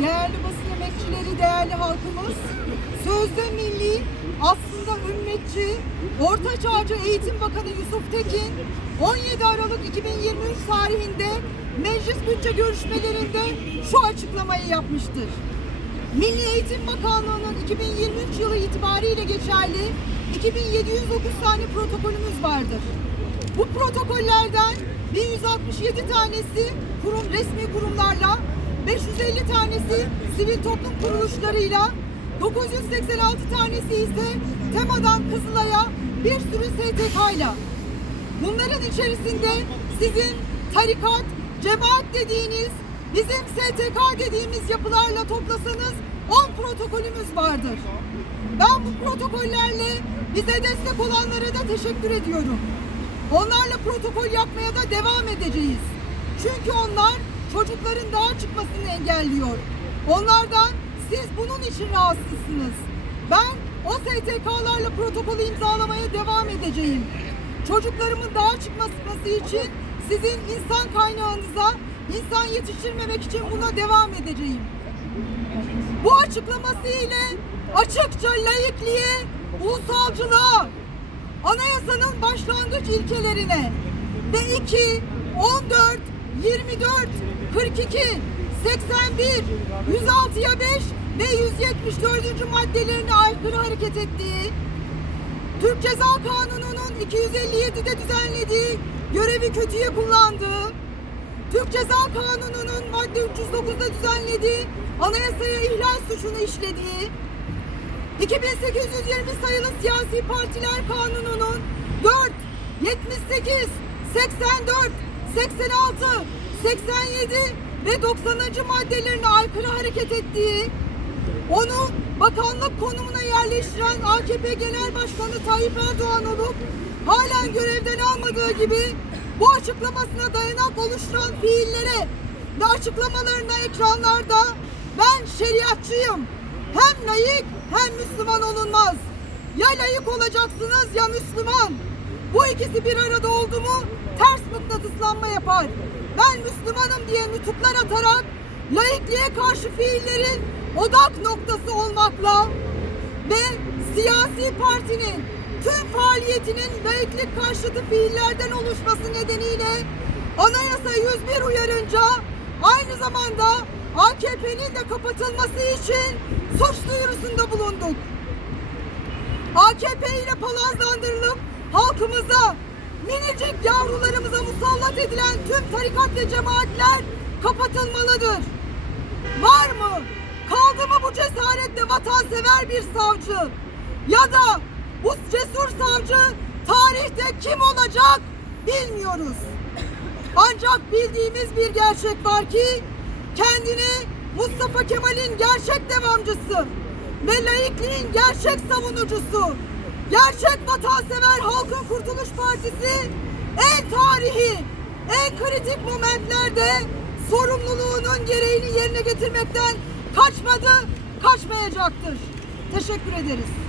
değerli basın emekçileri, değerli halkımız, sözde milli, aslında ümmetçi, Orta Çağcı Eğitim Bakanı Yusuf Tekin, 17 Aralık 2023 tarihinde meclis bütçe görüşmelerinde şu açıklamayı yapmıştır. Milli Eğitim Bakanlığı'nın 2023 yılı itibariyle geçerli 2709 tane protokolümüz vardır. Bu protokollerden 1167 tanesi kurum resmi kurumlarla, 550 tanesi sivil toplum kuruluşlarıyla, 986 tanesi ise TEMA'dan Kızılay'a bir sürü STK'yla. Bunların içerisinde sizin tarikat, cemaat dediğiniz, bizim STK dediğimiz yapılarla toplasanız 10 protokolümüz vardır. Ben bu protokollerle bize destek olanlara da teşekkür ediyorum. Onlarla protokol yapmaya da devam edeceğiz. Çünkü onlar çocukların dağa çıkmasını engelliyor. Onlardan siz bunun için rahatsızsınız. Ben o STK'larla protokolü imzalamaya devam edeceğim. Çocuklarımın dağa çıkması için sizin insan kaynağınıza insan yetiştirmemek için buna devam edeceğim. Bu açıklaması ile açıkça laikliğe, ulusalcılığa, anayasanın başlangıç ilkelerine ve 2, 14, 24, 42, 81, 106'ya 5 ve 174. maddelerine aykırı hareket ettiği, Türk Ceza Kanunu'nun 257'de düzenlediği görevi kötüye kullandığı, Türk Ceza Kanunu'nun madde 309'da düzenlediği anayasaya ihlal suçunu işlediği, 2820 sayılı siyasi partiler kanununun 4, 78, 84, 86, 87 ve 90. maddelerine aykırı hareket ettiği, onu bakanlık konumuna yerleştiren AKP Genel Başkanı Tayyip Erdoğan olup halen görevden almadığı gibi bu açıklamasına dayanak oluşturan fiillere ve açıklamalarına ekranlarda ben şeriatçıyım. Hem layık hem Müslüman olunmaz. Ya layık olacaksınız ya Müslüman. Bu ikisi bir arada oldu mu ters mıknatıslanma yapar. Ben Müslümanım diye nutuklar atarak laikliğe karşı fiillerin odak noktası olmakla ve siyasi partinin tüm faaliyetinin laiklik karşıtı fiillerden oluşması nedeniyle Anayasa 101 uyarınca aynı zamanda AKP'nin de kapatılması için suç duyurusunda bulunduk. AKP ile palazlandırılıp halkımıza, minicik yavrularımıza musallat edilen tüm tarikat ve cemaatler kapatılmalıdır. Var mı? Kaldı mı bu cesaretle vatansever bir savcı? Ya da bu cesur savcı tarihte kim olacak bilmiyoruz. Ancak bildiğimiz bir gerçek var ki kendini Mustafa Kemal'in gerçek devamcısı ve laikliğin gerçek savunucusu, gerçek vatansever Partisi en tarihi, en kritik momentlerde sorumluluğunun gereğini yerine getirmekten kaçmadı, kaçmayacaktır. Teşekkür ederiz.